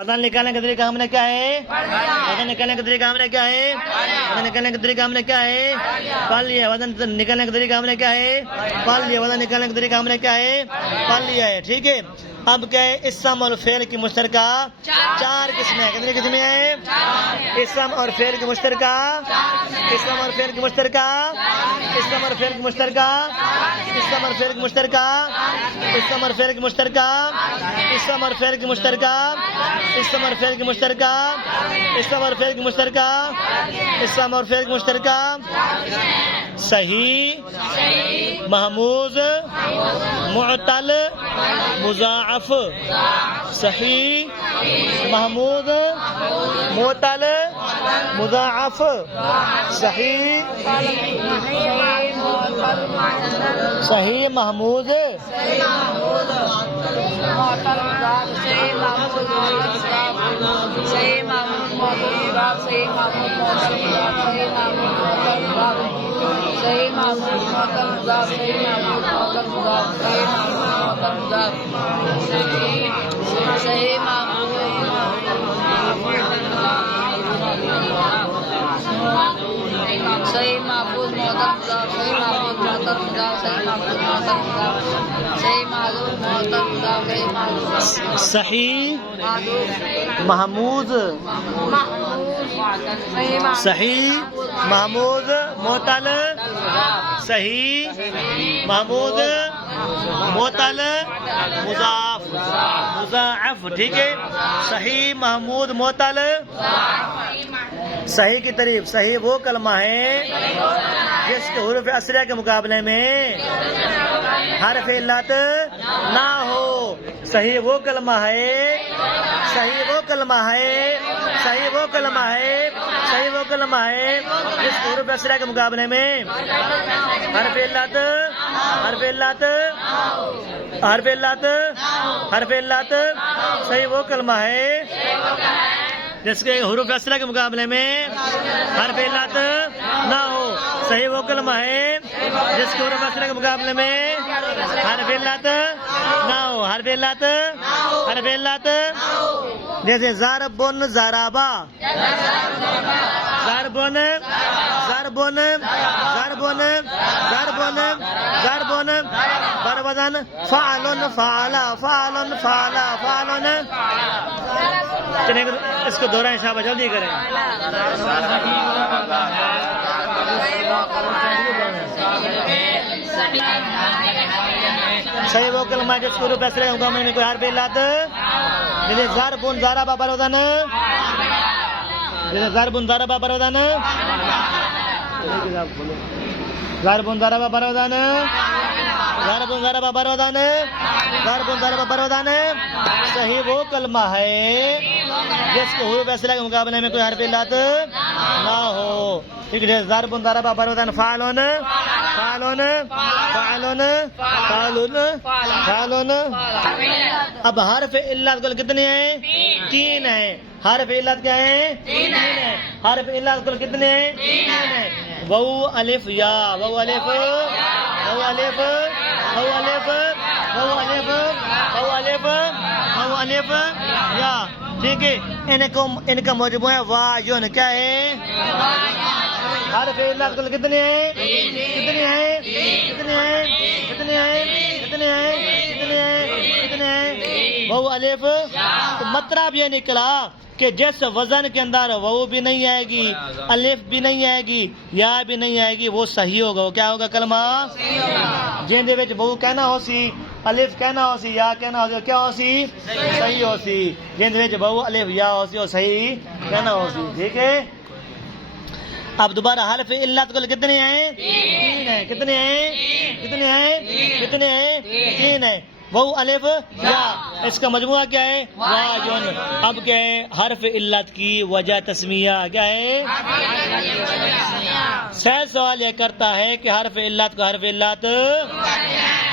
وزن نکالنے کا طریقہ ہم نے کیا ہے؟ وزن نکالنے کا طریقہ ہم نے کیا ہے؟ وزن نکالنے کا طریقہ ہم نے کیا ہے؟ پڑھ لیا. وزن نکالنے کا طریقہ ہم نے کیا ہے؟ پڑھ لیا. وزن نکالنے کا طریقہ ہم نے کیا ہے؟ پڑھ لیا ہے. ٹھیک ہے. اب کیا ہے؟ اسم اور فعل کی مشترکہ چار قسمیں ہیں. کتنی قسمیں ہیں؟ اسم اور فعل کی مشترکہ، اسم اور فعل کی مشترکہ، اسم اور فعل کی مشترکہ، اسم اور فعل کی مشترکہ، اسم اور فعل کی مشترکہ، اسم اور فعل کی مشترکہ، اسم اور فعل کی مشترکہ، اسم اور فعل کی مشترکہ، اسم اور فعل کی مشترکہ. صحیح، محموز، معتل، مضاعف. صحیح، محمود، معتل، مضاعف. صحیح، صحیح، محمود، صحیح، محمود، صحیح، محمود، معتل، صحیح، محمود، معتل، مضاعف، مضاعف. ٹھیک ہے. صحیح، محمود، معتل. صحیح کی تعریف: صحیح وہ کلمہ ہے جس کے حروف اصلیہ کے مقابلے میں حرف علت نہ ہو. صحیح وہ کلمہ ہے، صحیح وہ کلمہ ہے، صحیح وہ کلمہ ہے، صحیح وہ کلمہ ہے جس کے حروف اصلیہ کے مقابلے میں حرف علت، حرف علت، حرف علت، حرف علت. صحیح وہ کلمہ ہے جس کے حروف اصلیہ کے مقابلے میں حرف علت نہ ہو. صحیح وہ کلمہ ہے جس کے حروف اصلیہ کے مقابلے میں حرف علت نہ ہو. حرف علت، حرف علت. جیسے ضربن، ضربا، ضربن، ضربن، ضربن، ضربن، ضربن. بروزن فعل، فعل، فعل، فعل، فعل. چلیں اس کو دورائیں شابہ، جلدی کریں. صحیح وہ کلمہ ہے جس کو حروف اصلیہ کے مقابلے میں کوئی حرف علت، جیسے ضربن، ضربا، بروزن، جیسے ضربن، ضربا، بروزن، ضربن، ضربا، بروزن، ضربن، ضربا، بروزن، ضربن، ضربا، بروزن. صحیح وہ کلمہ ہے جس کے حروف اصلیہ کے مقابلے میں کوئی حرف علت نہ ہو. ٹھیک ہے. ضربن، ضربا، بروزن، فعلن، فعلن، فعلن، فعلن، فعلن. اب حرف علت کل کتنے ہیں؟ تین ہیں. حرف علت کیا ہے؟ تین ہیں. حرف علت کل کتنے ہیں؟ تین ہیں. واو، الف، یا. واو، الف، واو، الف، واو، الف، واو، الف، واو، الف، واو، الف، یا. ٹھیک ہے. ان کا مجموعہ ہے وایون. کیا ہے؟ حرف علت کل کتنے ہیں؟ کتنے ہیں؟ کتنے ہیں؟ کتنے ہیں؟ کتنے ہیں؟ کتنے ہیں؟ کتنے ہیں؟ واو، الف. تو مطلب یہ نکلا کہ جس وزن کے اندر واو بھی نہیں آئے گی، الف بھی نہیں آئے گی، یا بھی نہیں آئے گی، وہ صحیح ہوگا. وہ کیا ہوگا کلمہ؟ جن دے وچ واو کہنا ہو سی، الف کہنا ہو سی، یا کہنا ہو سی، کیا ہو سی؟ صحیح ہو سی. جن دے وچ واو، الف، یا ہو سی، وہ صحیح کہنا ہو سی. ٹھیک ہے. اب دوبارہ حرف علت کل کتنے ہیں؟ تین ہیں. کتنے ہیں؟ کتنے ہیں؟ کتنے ہیں؟ تین ہیں. واو، الف، یا. اس کا مجموعہ کیا ہے؟ واجن. اب کیا ہے؟ حرف علت کی وجہ تسمیہ کیا ہے؟ شاید سوال یہ کرتا ہے کہ حرف علت کو حرف علت،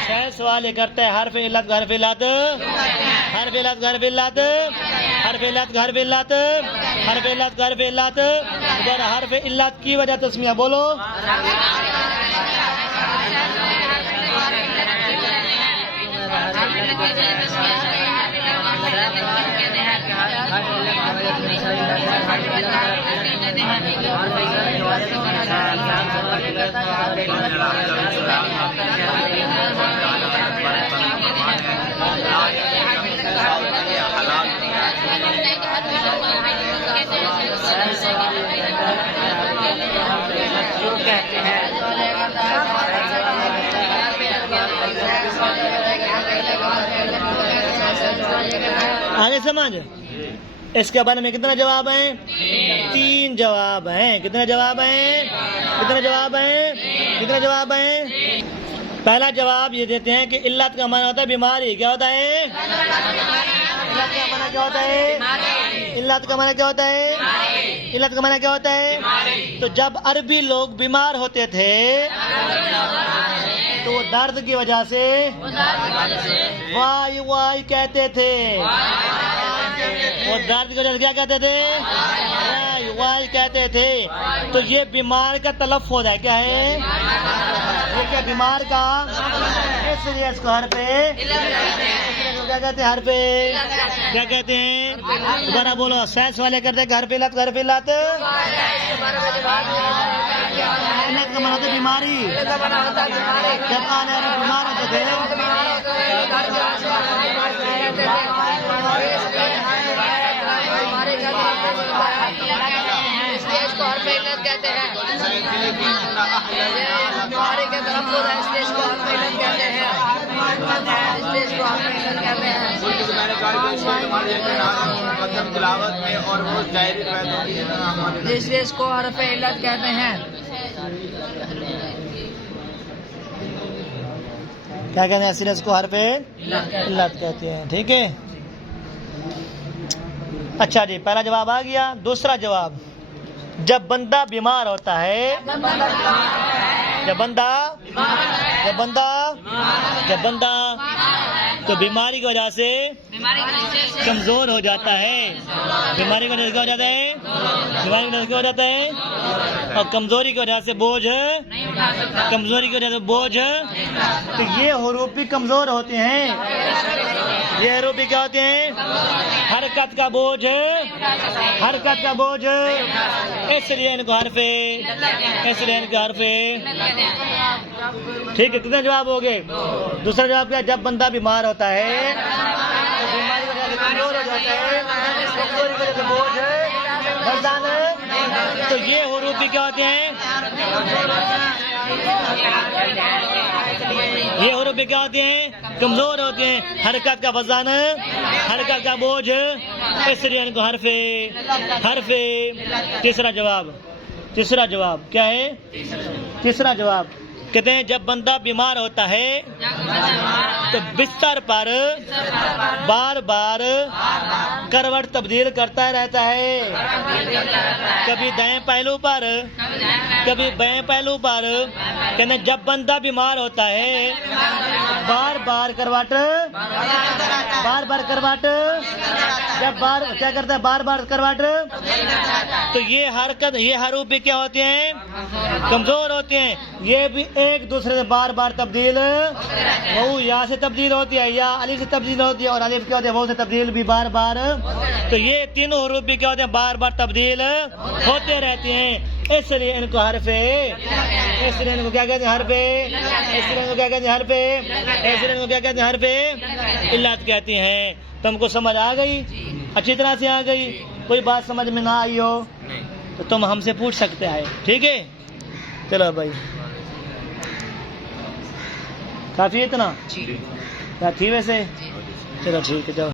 شاید سوال یہ کرتا ہے حرف علت کو حرف علت، حرف علت کو حرف علت، حرف علت کو حرف علت، حرف علت کو حرف علت. دوبارہ حرف علت کی وجہ تسمیہ بولو. آگے سمجھ. اس کے بارے میں کتنے جواب ہیں؟ 3 جواب ہیں. کتنے جواب ہیں؟ کتنے جواب ہیں؟ کتنے جواب ہیں؟ پہلا جواب یہ دیتے ہیں کہ علت کا معنی ہوتا ہے بیماری. کیا ہوتا ہے؟ علت کا معنی کیا ہوتا ہے؟ علت کا معنی کیا ہوتا ہے؟ علت کا معنی کیا ہوتا ہے؟ تو جب عربی لوگ بیمار ہوتے تھے تو وہ درد کی وجہ سے وائی وائی کہتے تھے. وہ درد کی وجہ سے کیا کہتے تھے؟ وائی وائی کہتے تھے. تو یہ بیمار کا تلفظ ہے. کیا ہے یہ؟ کیا بیمار کا؟ اس لیے اس کو ہر پہ کیا کہتے ہیں؟ ہر پہ کیا کہتے ہیں؟ دوبارہ بولو. سائنس والے کرتے ہیں گھر پہ لت. گھر پہ لت علت کا معنی ہوتا ہے بیماری. جب آنے بیمار ہوتے تھے کہتے ہیں بیماری کے تلفظ ہے، اس لیے اس کو ہر علت کہتے ہیں. اس لیے اس کو ہر علت کہتے ہیں. اس لیے اس کو حرف علت کہتے ہیں. کیا کہتے ہیں؟ اس لیے اس کو حرف علت کہتے ہیں. ٹھیک ہے. اچھا جی، پہلا جواب آ گیا. دوسرا جواب، جب بندہ بیمار ہوتا ہے، جب بندہ تو بیماری کی وجہ سے کمزور ہو جاتا ہے. بیماری کی وجہ سے کیا ہو جاتا ہے؟ بیماری کی وجہ سے کیا ہو جاتا ہے؟ اور کمزوری کی وجہ سے بوجھ، کمزوری کی وجہ سے بوجھ. تو یہ حروف بھی کمزور ہوتے ہیں. یہ حروف بھی کیا ہوتے ہیں؟ حرکت کا بوجھ، حرکت کا بوجھ. اس لیے ان کو حرف، اس لیے ان کو حرف. ٹھیک ہے. کتنے جواب ہو گئے؟ دوسرا جواب کیا؟ جب بندہ بیمار ہوتا ہے تو بیماری کی وجہ سے کمزور ہو جاتا ہے، کمزوری کی وجہ سے بوجھ برداشت ہے. تو یہ حروف بھی کیا ہوتے ہیں؟ یہ حروف بھی کیا ہوتے ہیں؟ کمزور ہوتے ہیں. حرکت کا وزن، حرکت کا بوجھ. اس لیے ان کو حرف، حرف. تیسرا جواب، تیسرا جواب کیا ہے؟ تیسرا جواب کہتے ہیں جب بندہ بیمار ہوتا ہے تو بستر پر بار بار کروٹ تبدیل کرتا رہتا ہے. کبھی دائیں پہلو پر، کبھی بائیں پہلو پر. کہتے ہیں جب بندہ بیمار ہوتا ہے بار بار کروٹ، بار بار کروٹ. جب بار کیا کرتا ہے؟ بار بار کروٹ. تو یہ حرکت، یہ حروف بھی کیا ہوتے ہیں؟ کمزور ہوتے ہیں. یہ بھی ایک دوسرے سے بار بار تبدیل، وہ یا سے تبدیل ہوتی ہے یا الف سے تبدیل ہوتی ہے، اور الف کیا ہوتے ہیں؟ وہ سے تبدیل بھی بار بار. تو یہ تینوں حروف بھی کیا ہوتے ہیں؟ بار بار تبدیل ہوتے رہتے ہیں. اس لیے ان کو حرف، اس لیے ان کو کیا کہتے ہیں؟ حرف. اس لیے ان کو کیا کہتے ہیں؟ حرف. اس لیے ان کو کیا کہتے ہیں؟ حرف علت کہتے ہیں. تم کو سمجھ آ گئی؟ اچھی طرح سے آ گئی؟ کوئی بات سمجھ میں نہ آئی ہو تو تم ہم سے پوچھ سکتے ہیں. ٹھیک ہے. چلو بھائی، کافی اتنا کیا تھی ویسے؟ چلو ٹھیک ہے. جاؤ.